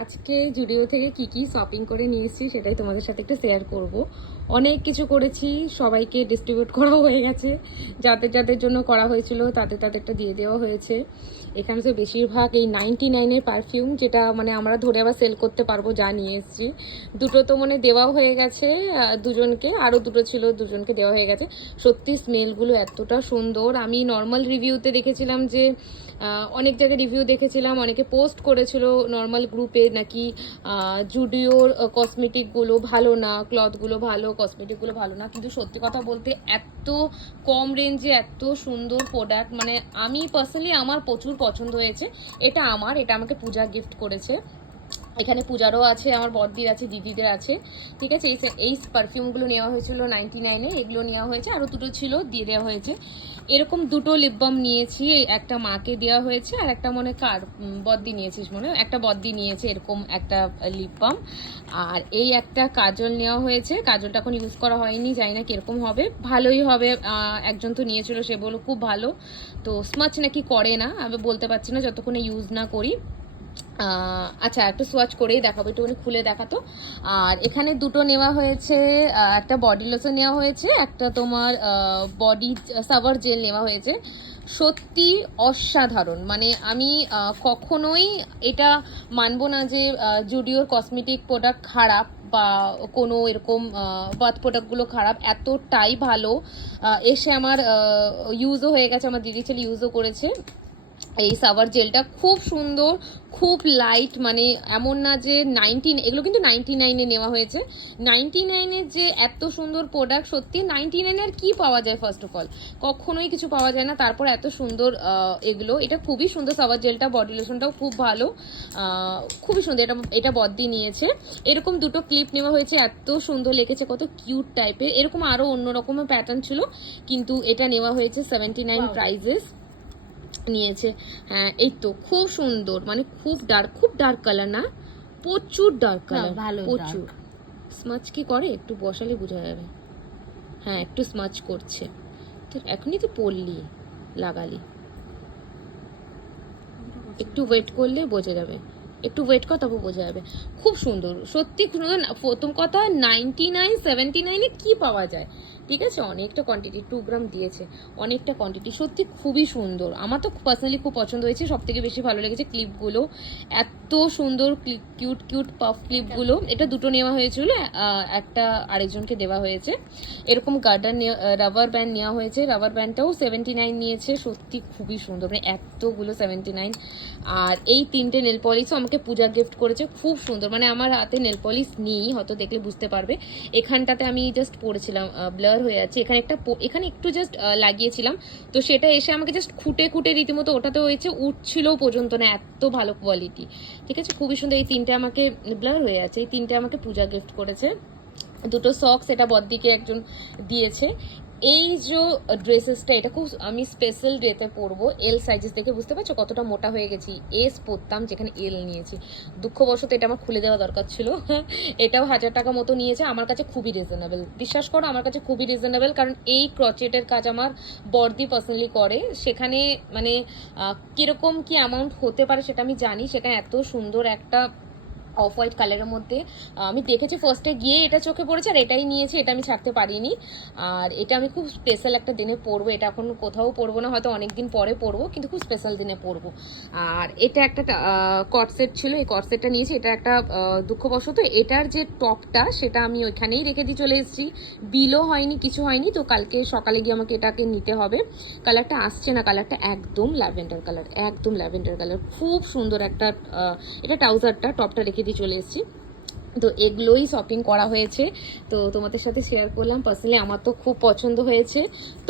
আজকে জুডিও থেকে কি শপিং করে নিয়ে এসেছি সেটাই তোমাদের সাথে একটু শেয়ার করব। অনেক কিছু করেছি, সবাইকে ডিস্ট্রিবিউট করাও হয়ে গেছে। যাদের যাদের জন্য করা হয়েছিল তাদেরটা দিয়ে দেওয়া হয়েছে। এখানে তো বেশিরভাগ এই 99-এর পারফিউম, যেটা মানে আমরা ধরে আবার সেল করতে পারবো, যা নিয়ে এসেছি। দুটো তো মানে দেওয়াও হয়ে গেছে দুজনকে, আরও দুটো ছিল, দুজনকে দেওয়া হয়ে গেছে। সত্যি স্মেলগুলো এতটা সুন্দর। আমি নর্মাল রিভিউতে দেখেছিলাম যে অনেক জায়গায় রিভিউ দেখেছিলাম, অনেকে পোস্ট করেছিল নর্মাল গ্রুপে নাকি জুডিওর কসমেটিকগুলো ভালো না, ক্লথগুলো ভালো, কসমেটিকগুলো ভালো না। কিন্তু সত্যি কথা বলতে এত কম রেঞ্জে এত সুন্দর প্রোডাক্ট, মানে আমি পার্সোনালি আমার প্রচুর পছন্দ হয়েছে। এটা আমাকে পূজা গিফট করেছে। এখানে পূজারও আছে, আমার বড়দির আছে, দিদিদের আছে। ঠিক আছে, এই পারফিউমগুলো নেওয়া হয়েছিল 99-এ, এগুলো নেওয়া হয়েছে, আরও দুটো ছিল, দিয়ে দেওয়া হয়েছে। এরকম দুটো লিপ বাম নিয়েছি, একটা মাকে দেওয়া হয়েছে আর একটা মনে কার বদ্দি নিয়েছিস, মনে একটা বদ্দি নিয়েছে এরকম একটা লিপ বাম। আর এই একটা কাজল নেওয়া হয়েছে, কাজলটা এখন ইউজ করা হয়নি, জানি না কিরকম হবে, ভালোই হবে। একজন তো নিয়েছিল, সে বললো খুব ভালো। তো স্মাচ নাকি করে না, আমি বলতে পারছি না যতক্ষণে ইউজ না করি। আচ্ছা, একটু সোয়াচ করেই দেখাবো, একটুখানি খুলে দেখাতো। আর এখানে দুটো নেওয়া হয়েছে, একটা বডি লোশন নেওয়া হয়েছে, একটা তোমার বডি সাবার জেল নেওয়া হয়েছে। সত্যি অসাধারণ, মানে আমি কখনোই এটা মানবো না যে জুডিওর কসমেটিক প্রোডাক্ট খারাপ বা কোনো এরকম বাথ প্রোডাক্টগুলো খারাপ, এতটাই ভালো। এসে আমার ইউজও হয়ে গেছে, আমার দিদি ছেলে ইউজও করেছে। এই সাবার জেলটা খুব সুন্দর, খুব লাইট, মানে এমন না যে এগুলো কিন্তু 99-এ নেওয়া হয়েছে। 99-এর যে এত সুন্দর প্রোডাক্ট, সত্যি 99 আর কি পাওয়া যায়, ফার্স্ট অফ অল কখনোই কিছু পাওয়া যায় না, তারপর এত সুন্দর এগুলো। এটা খুবই সুন্দর সাবার জেলটা, বডি লোশনটাও খুব ভালো, খুবই সুন্দর। এটা বদ্দি নিয়েছে। এরকম দুটো ক্লিপ নেওয়া হয়েছে, এত সুন্দর লেগেছে, কত কিউট টাইপের। এরকম আরও অন্য রকমের প্যাটার্ন ছিল, কিন্তু এটা নেওয়া হয়েছে 79 প্রাইজেস নিয়েছে। হ্যাঁ, এই তো খুব সুন্দর, মানে খুব ডার্ক কালার না, প্রচুর ডার্ক কালার, প্রচুর। স্মাচ কি করে একটু বসালে বোঝা যাবে। হ্যাঁ, একটু স্মাচ করছে। তো এখনই তো পড়লি, লাগালি, একটু ওয়েট করলে বোঝা যাবে, একটু ওয়েট কর, তবে বোঝা যাবে। খুব সুন্দর, সত্যি খুব সুন্দর। প্রথম কথা 79-79-এ কি পাওয়া যায়, ঠিক আছে। অনেকটা কোয়ান্টিটি, 2 গ্রাম দিয়েছে, অনেকটা কোয়ান্টিটি, সত্যি খুবই সুন্দর। আমার তো পার্সোনালি খুব পছন্দ হয়েছে। সব থেকে বেশি ভালো লেগেছে ক্লিপগুলো, এত সুন্দর কিউট পাফ ক্লিপগুলো। এটা দুটো নেওয়া হয়েছিল, একটা আরেকজনকে দেওয়া হয়েছে। এরকম গার্ডার রাবার ব্যান্ড নেওয়া হয়েছে, রাবার ব্যান্ডটাও 79 নিয়েছে। সত্যি খুবই সুন্দর, মানে এতগুলো 79। আর এই তিনটে নেল পলিশও আমাকে পূজা গিফট করেছে, খুব সুন্দর। মানে আমার হাতে নেল পলিশ নেই, হয়তো দেখলে বুঝতে পারবে। এখানটাতে আমি জাস্ট পড়েছিলাম, ব্লার হয়ে আছে, এখানে একটু জাস্ট লাগিয়েছিলাম, তো সেটা এসে আমাকে জাস্ট খুঁটে রীতিমতো ওঠাতে হয়েছে, উঠছিল পর্যন্ত না, এত ভালো কোয়ালিটি। ঠিক আছে, খুবই সুন্দর। এই তিনটে আমাকে, ব্লার হয়ে আছে, এই তিনটে আমাকে পূজা গিফট করেছে। দুটো সক্স এটা বদ্দিকে একজন দিয়েছে। এই যে ড্রেসেসটা, এটা খুব আমি স্পেশাল ডেতে পরবো। এল সাইজেস দেখে বুঝতে পারছো কতটা মোটা হয়ে গেছি। এস পরতাম, যেখানে এল নিয়েছি। দুঃখবশত এটা আমার খুলে দেওয়া দরকার ছিল। এটাও 1000 টাকা মতো নিয়েছে, আমার কাছে খুবই রিজনেবল। বিশ্বাস করো, আমার কাছে খুবই রিজনেবল, কারণ এই ক্রচেটের কাজ আমার বর্দি পার্সোনালি করে। সেখানে মানে কিরকম কি অ্যামাউন্ট হতে পারে সেটা আমি জানি। সেখানে এত সুন্দর একটা অফ হোয়াইট কালারের মধ্যে আমি দেখেছি, ফার্স্টে গিয়ে এটা চোখে পড়েছে, আর এটাই নিয়েছি, এটা আমি ছাড়তে পারিনি। আর এটা আমি খুব স্পেশাল একটা দিনে পরবো, এটা এখন কোথাও পরবো না, হয়তো অনেক দিন পরে পরবো, কিন্তু খুব স্পেশাল দিনে পরবো। আর এটা একটা কটসেট ছিল, এই কটসেটটা নিয়েছি। এটা একটা দুঃখবশত এটার যে টপটা, সেটা আমি ওইখানেই রেখে দিয়ে চলে এসেছি, বিলও হয়নি, কিছু হয়নি। তো কালকে সকালে গিয়ে আমাকে এটাকে নিতে হবে। কালারটা আসছে না, কালারটা একদম ল্যাভেন্ডার কালার, একদম ল্যাভেন্ডার কালার, খুব সুন্দর একটা। এটা ট্রাউজারটা, টপটা রেখে দিয়ে চলে এসেছি। তো এগুলোই শপিং করা হয়েছে, তো তোমাদের সাথে শেয়ার করলাম। পার্সোনালি আমার তো খুব পছন্দ হয়েছে।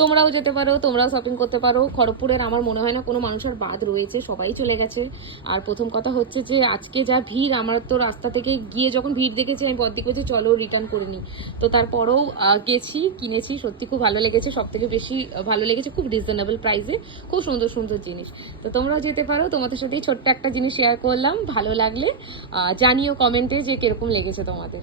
তোমরাও যেতে পারো, তোমরাও শপিং করতে পারো। খড়গপুরের আমার মনে হয় না কোনো মানুষের বাদ রয়েছে, সবাই চলে গেছে। আর প্রথম কথা হচ্ছে যে আজকে যা ভিড়, আমার তো রাস্তা থেকে গিয়ে যখন ভিড় দেখেছি, আমি বদ্দি করছি চলো রিটার্ন করে নিই। তো তারপরেও গেছি, কিনেছি, সত্যি খুব ভালো লেগেছে। সব থেকে বেশি ভালো লেগেছে খুব রিজনেবল প্রাইসে, খুব সুন্দর সুন্দর জিনিস। তো তোমরাও যেতে পারো। তোমাদের সাথে ছোট্ট একটা জিনিস শেয়ার করলাম, ভালো লাগলে জানিও কমেন্টে যে কিরকম লেগেছে তোমাদের।